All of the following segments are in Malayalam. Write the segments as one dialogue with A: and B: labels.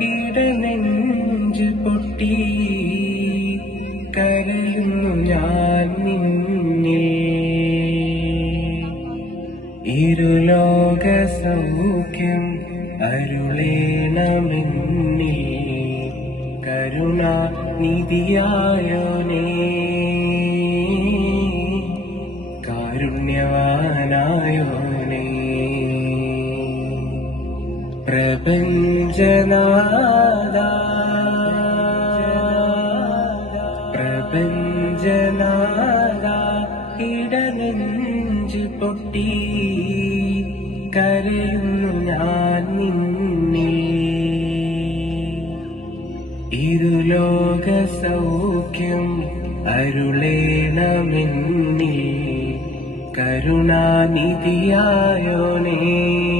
A: ഇടനെഞ്ചു പൊട്ടി. കരയുന്നു ഞാൻ നിന്നിൽ ഇരുലോക സൗഖ്യം അരുളേണമെന്നിൽ കരുണ നിധിയായോനേ കാരുണ്യവാനായോനേ. പ്രപഞ്ചനാദ പ്രപഞ്ചനാദ ഇടനെഞ്ചു പൊട്ടി. കരയുന്നു ഞാൻ നിന്നെ. ഇരുലോക സൗഖ്യം അരുളേണമെന്നിൽ കരുണാനിധിയായോനേ.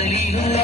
B: Hallelujah.